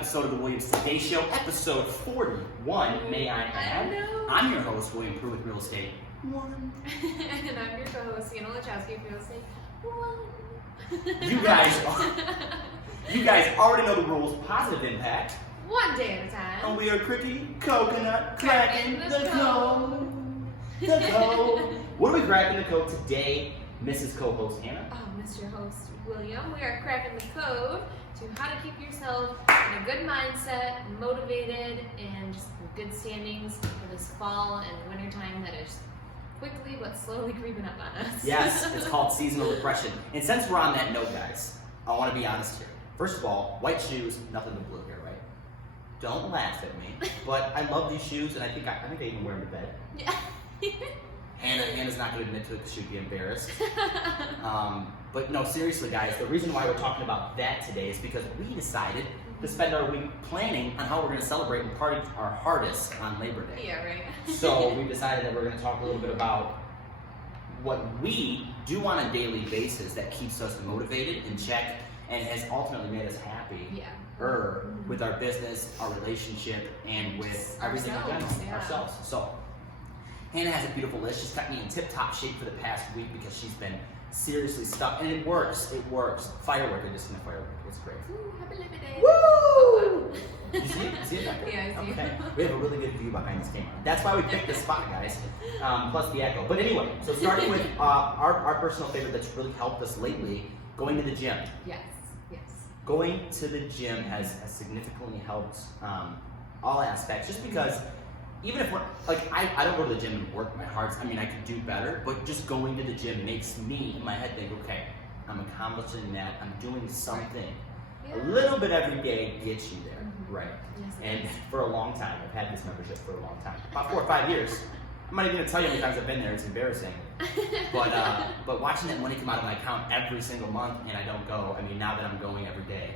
episode of the Williams Today Show, episode 41, may I add. I know. I'm your host, William Prue with Real Estate One. And I'm your co-host, Sienna Lachowski of Real Estate One. You guys already know the rules. Positive impact. One day at a time. And we are cricky coconut cracking the code. The code. What are we cracking the code today, Mrs. Co-host Hannah? Oh, Mr. Host William, we are cracking the code to how to keep yourself in a good mindset, motivated, and just in good standings for this fall and winter time that is quickly but slowly creeping up on us. Yes, it's called seasonal depression. And since we're on that note, guys, I want to be honest here. First of all, white shoes, nothing but blue here, right? Don't laugh at me. But I love these shoes, and I think I even wear them to bed. Yeah. Hannah's not going to admit to it because she'd be embarrassed. But no, seriously, guys, the reason why we're talking about that today is because we decided to spend our week planning on how we're going to celebrate and party our hardest on Labor Day. Yeah, right. So we decided that we're going to talk a little bit about what we do on a daily basis that keeps us motivated in check and has ultimately made us happy. Yeah. With our business, our relationship, and with everything in general, ourselves. So Hannah has a beautiful list. She's got me in tip-top shape for the past week because she's been seriously stuck, and it works. It works. Firework. I just seen a firework. It's great. Ooh, happy Labor Day. Woo! Oh, wow. You see it? See it back there? Yeah, I see. Okay. We have a really good view behind this camera. That's why we picked this spot, guys. Plus the echo. But anyway, so starting with our personal favorite that's really helped us lately, going to the gym. Yes. Going to the gym has significantly helped all aspects, just because even if we're, like, I don't go to the gym and work my heart, I mean, I could do better, but just going to the gym makes me, in my head, think, okay, I'm accomplishing that, I'm doing something. Yeah. A little bit every day gets you there, right? Yes, and for a long time, I've had this membership for a long time, about 4 or 5 years. I'm not even gonna tell you how many times I've been there, it's embarrassing. But watching that money come out of my account every single month and I don't go, I mean, now that I'm going every day,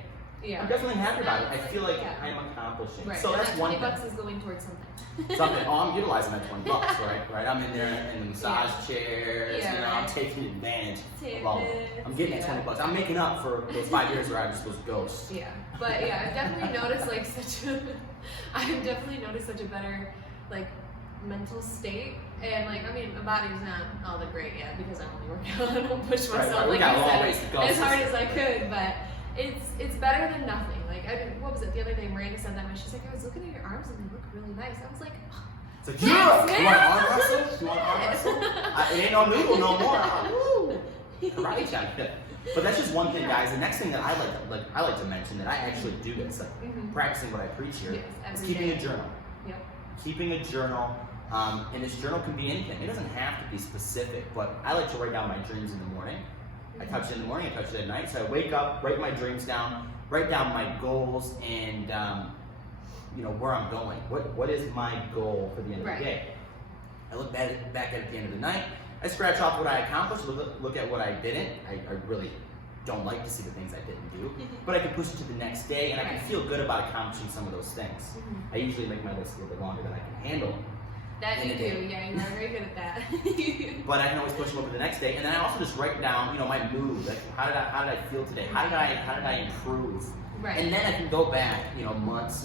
yeah. I'm definitely happy about it. I feel like I'm accomplishing. Right. So and that's that one $20 thing. is going towards something. Something. Oh, I'm utilizing that $20, right? I'm in there in the massage chairs. Yeah, you know, right. I'm taking advantage of all of it. I'm getting that $20. I'm making up for those 5 years where I just was ghost. Yeah, but yeah, I've definitely noticed like I've definitely noticed such a better like mental state. And like, I mean, my body's not all that great yet because I only work out. I don't push myself We like got you a long said, ways to go, as hard as I could, but it's better than nothing. Like, I mean, what was it the other day? Miranda said that, and she's like, I was looking at your arms and they look really nice. I was like, It's like, yes, yeah, you want arm wrestle? You want arm wrestle? It ain't no noodle no more. Woo! Karate champion. But that's just one thing, guys. The next thing that I like to mention that I actually do this, like practicing what I preach here, is keeping a journal. Yep. Keeping a journal. And this journal can be anything. It doesn't have to be specific, but I like to write down my dreams in the morning. I touch it in the morning, I touch it at night. So I wake up, write my dreams down, write down my goals, and where I'm going. What is my goal for the end of the day? I look back at the end of the night. I scratch off what I accomplished, look at what I didn't. I really don't like to see the things I didn't do, but I can push it to the next day, and I can feel good about accomplishing some of those things. I usually make my list a little bit longer than I can handle. That you do, yeah, you are very good at that. But I can always push them over the next day, and then I also just write down, my mood. Like, how did I feel today? How did I improve? Right. And then I can go back, months,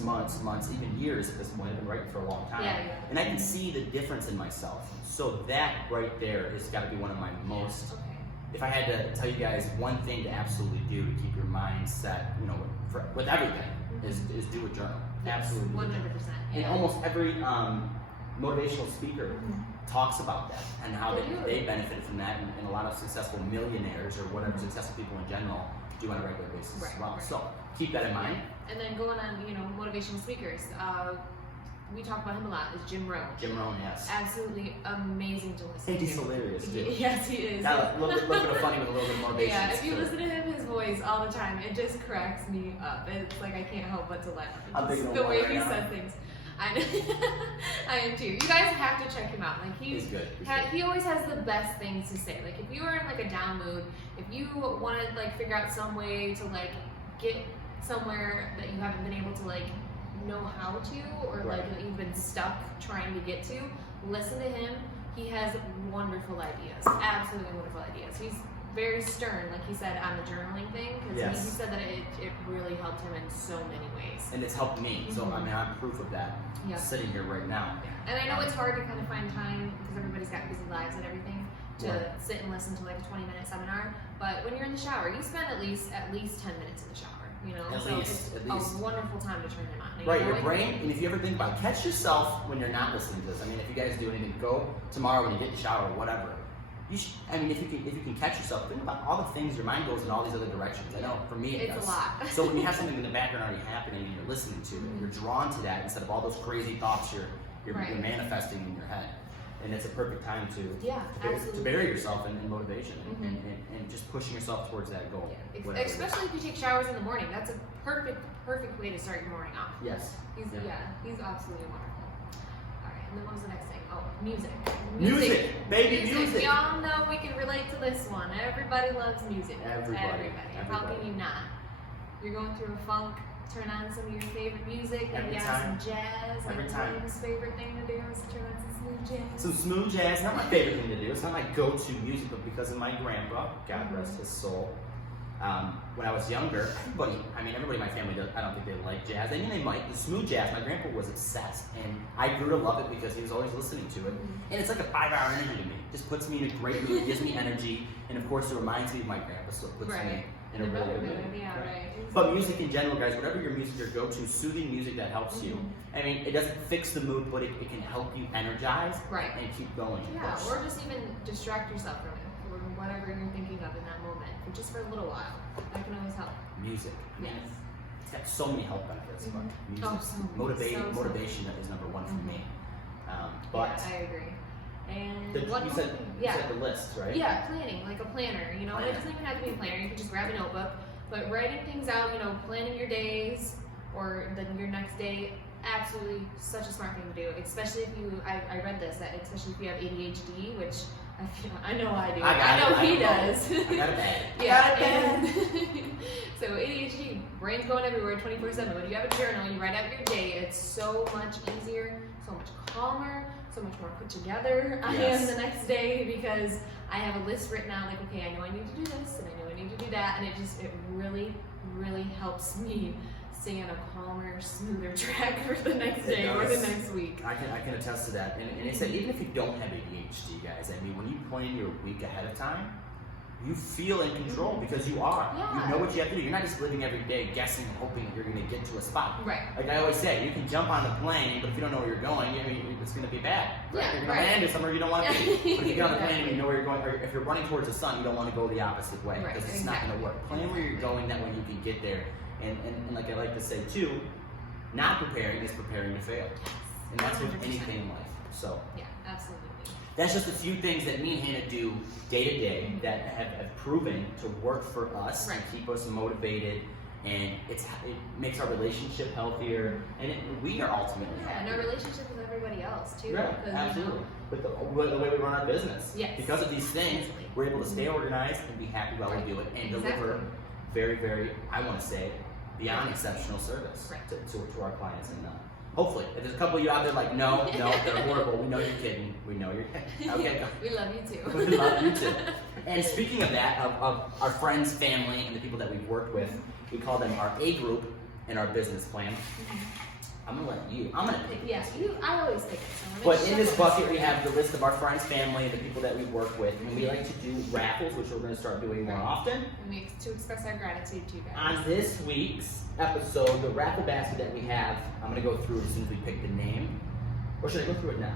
even years at this point. I've been writing for a long time, and I can see the difference in myself. So that right there has got to be one of my most. Okay. If I had to tell you guys one thing to absolutely do to keep your mind set, with everything, is do a journal. Absolutely. 100%. And almost every motivational speaker talks about that and how they benefited from that, and a lot of successful millionaires or whatever successful people in general do on a regular basis as well. So keep that in mind. And then going on, motivational speakers. We talk about him a lot. Is Jim Rohn. Jim Rohn, yes. Absolutely amazing to listen to. He's hilarious too. Yes, he is. Got a little bit of funny with a little bit of motivation. Yeah, if you listen to him, his voice all the time, it just cracks me up. It's like I can't help but to laugh. It's the way he says things. I am too. You guys have to check him out. Like he's good. He always has the best things to say. Like if you are in like a down mood, if you want to like figure out some way to like get somewhere that you haven't been able to like know how to, or like that you've been stuck trying to get to, listen to him. he has wonderful ideas, absolutely wonderful ideas. He's very stern, like he said, on the journaling thing, because Yes. he said that it really helped him in so many ways. And it's helped me. So, I mean, I'm proof of that. Yep. Sitting here right now. And I know it's hard to kind of find time because everybody's got busy lives and everything to Right. sit and listen to like a 20-minute seminar. But when you're in the shower, you spend at least 10 minutes in the shower. You know, At so least. it's a wonderful time to turn him on. And Right, you know your what? brain, and if you ever think about it, catch yourself when you're not listening to this. I mean, if you guys do anything, go tomorrow when you get in the shower or whatever. You should, I mean, if you can catch yourself, think about all the things your mind goes in all these other directions. I know for me it It's does. a lot. So when you have something in the background already happening and you're listening to it, you're drawn to that instead of all those crazy thoughts you're Right. manifesting in your head. And it's a perfect time to absolutely. bury yourself in motivation Mhm. and just pushing yourself towards that goal. Yeah. whatever it is. Especially if you take showers in the morning. That's a perfect way to start your morning off. Yes. He's absolutely wonderful. All right, and then what was the next thing? Oh, music. Music, baby, music. We all know we can relate to this one. Everybody loves music. Everybody. How can you not? You're going through a funk. Turn on some of your favorite music. Every Maybe have time. some jazz. Every like time. William's favorite thing to do is turn on some smooth jazz. Some smooth jazz, not my favorite thing to do. It's not my go-to music, but because of my grandpa, God rest his soul. When I was younger, everybody in my family does. I don't think they like jazz. I mean, they might. The smooth jazz, my grandpa was obsessed, and I grew to love it because he was always listening to it. And it's like a 5-hour energy to me. It just puts me in a great mood, gives me energy, and of course, it reminds me of my grandpa, so it puts me in a really good mood. Yeah, right. But music in general, guys, whatever your music, your go-to, soothing music that helps you. I mean, it doesn't fix the mood, but it can help you energize Right. and keep going. Yeah, or just even distract yourself from it, from whatever you're thinking of in that moment, for just for a little while. That can always help. Music. Yes. It's got so many health benefits, but music, Oh, so many. motivation is number one for me. But Yeah, I agree. And you one more said thing. you said the list, right? Yeah, planning, like a planner. You know, and it doesn't even have to be a planner. You can just grab a notebook. But writing things out, you know, planning your days or then your next day, absolutely such a smart thing to do. Especially if you, I read this, that especially if you have ADHD, which I know I do. I know he does. I got it bad. Yeah, and so ADHD, brain's going everywhere 24/7. When you have a journal, you write out your day, it's so much easier, so much calmer, so much more put together I am the next day because I have a list written out like, okay, I know I need to do this and I know I need to do that, and it really, really helps me stay on a calmer, smoother track for the next day or the next week. I can attest to that. And they said even if you don't have ADHD, guys, I mean, when you plan your week ahead of time, you feel in control because you are. Yeah. You know what you have to do. You're not just living every day guessing and hoping that you're going to get to a spot. Right. Like I always say, you can jump on the plane, but if you don't know where you're going, it's going to be bad. Right? Yeah, You're going to land somewhere you don't want to be. But if you get on the plane and Exactly. you know where you're going, or if you're running towards the sun, you don't want to go the opposite way Right, because it's not going to work. Plan where you're going, that way you can get there. And like I like to say too, not preparing is preparing to fail. And that's with 100%. anything in life. So Yeah, absolutely. that's just a few things that me and Hannah do day to day that have proven to work for us and keep us motivated, and it makes our relationship healthier, and we are ultimately Yeah, and happy. our relationship with everybody else too. Yeah, because, absolutely. With the way we run our business. Yes. Because of these things, we're able to stay organized and be happy while we do it, and deliver very, very, I want to say, beyond exceptional service to our clients. And hopefully, if there's a couple of you out there like, no, they're horrible. We know you're kidding. We know you're kidding. Okay. We love you too. We love you too. And speaking of that, of our friends, family, and the people that we've worked with, we call them our A group in our business plan. I'm gonna pick. Yeah, I always pick it. So But in this bucket, we have the list of our friends, family, and the people that we work with, and we like to do raffles, which we're going to start doing more often. To express our gratitude to you guys. On this week's episode, the raffle basket that we have, I'm going to go through as soon as we pick the name. Or should I go through it now?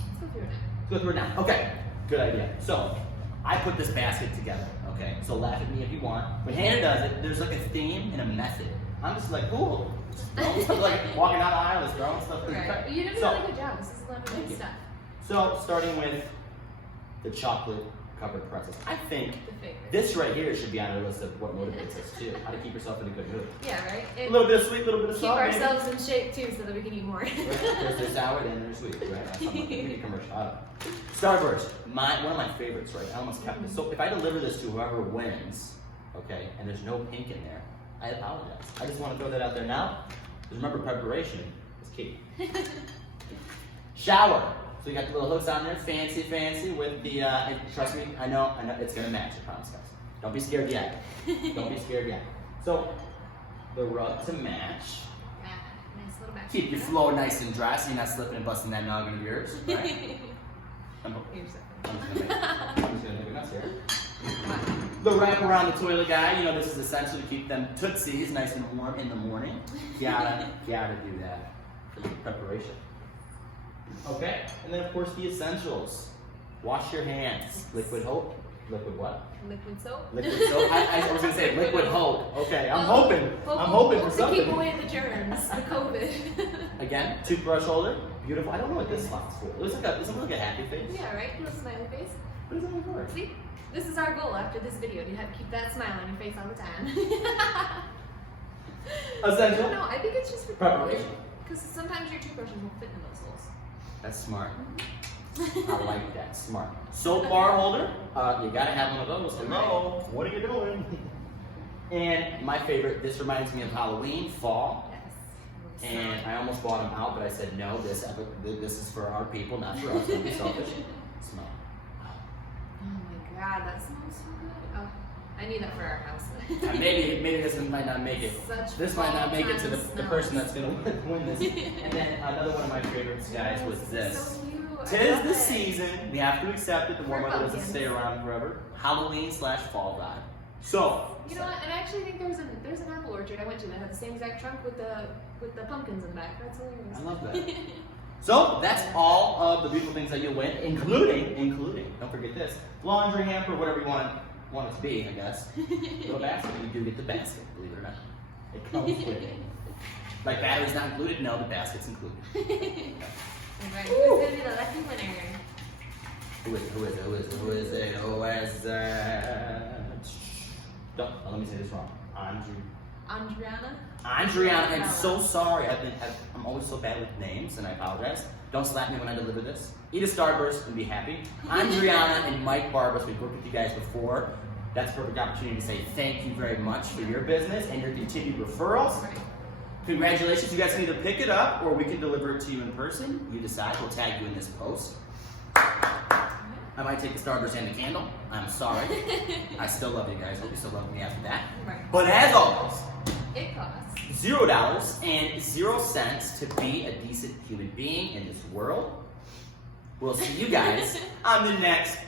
Let's go through it now. Let's go through it now. Okay, good idea. So, I put this basket together, okay? So laugh at me if you want. When Hannah does it, there's like a theme and a method. I'm just like, cool. Like walking down the aisle, just throwing stuff. Right. You did a really good job. This is a lot of good stuff. So, starting with the chocolate covered pretzels. I think The favorite. this right here should be on our list of what motivates us too. How to keep yourself in a good mood. Yeah, right? A little bit of sweet, a little bit of Keep salt. ourselves in shape too so that we can eat more. Right? There's sour, then there's sweet, right? That's a commercial. Starburst, one of my favorites, right? I almost kept this. So if I deliver this to whoever wins, okay, and there's no pink in there, I apologize. I just want to throw that out there now. Because remember, preparation is key. Shower. So you got the little hooks on there, fancy with the, trust me, I know, it's gonna match, I promise guys. Don't be scared yet. Don't be scared yet. So, the rug to match. Yeah, nice little back. Keep your flow nice and dry so you're not slipping and busting that noggin of yours, right? I'm just gonna make a mess here. The wrap around the toilet guy, you know, this is essential to keep them tootsies nice and warm in the morning. Gotta do that for the preparation. Okay, and then of course the essentials. Wash your hands. Liquid hope. Liquid what? Liquid soap. Liquid soap. I was gonna say liquid hope. Okay, I'm hoping for something. To keep away the germs, the COVID. Again, toothbrush holder. Beautiful. I don't know what this spot's for. It looks like a happy face. Yeah, right? Little smiley face. What is that for? See? This is our goal after this video, to have keep that smile on your face all the time. Essential. No, I think it's just for preparation. Because sometimes your toothbrushes won't fit in those holes. That's smart. I like that. Smart. Soap bar holder. You gotta have one of those. Hello. What are you doing? And my favorite. This reminds me of Halloween, fall. Yes. And I almost bought them out, but I said no. This is for our people, not for us. Don't be selfish. Smell. Oh my God, that smells so good. Oh, I need that for our house. Maybe this one might not make it. This might not make it to the person that's gonna win this. And then another one of my favorites, guys, was this. So cute. Tis the season. We have to accept it. The warm weather doesn't stay around forever. Halloween/fall vibe. So. You know what? And I actually think there's an apple orchard I went to that had the same exact trunk with the pumpkins in the back. That's hilarious. I love that. So that's all of the beautiful things that you'll win, including. Don't forget this laundry hamper, whatever you want it to be, I guess. Little basket. You do get the basket, believe it or not. It comes with it. Like batteries not included? No, the basket's included. Alright, who's gonna be the lucky winner? Who is it? Don't, let me say this wrong. Andriana? I'm so sorry. I'm always so bad with names, and I apologize. Don't slap me when I deliver this. Eat a Starburst and be happy. Andriana and Mike Barbas, we've worked with you guys before. That's a perfect opportunity to say thank you very much for your business and your continued referrals. Right. Congratulations, you guys can either pick it up or we can deliver it to you in person. You decide, we'll tag you in this post. I might take the Starburst and the candle. I'm sorry. I still love you guys. Hope you still love me after that. Right. But as always, It costs $0 and 0 cents to be a decent human being in this world. We'll see you guys on the next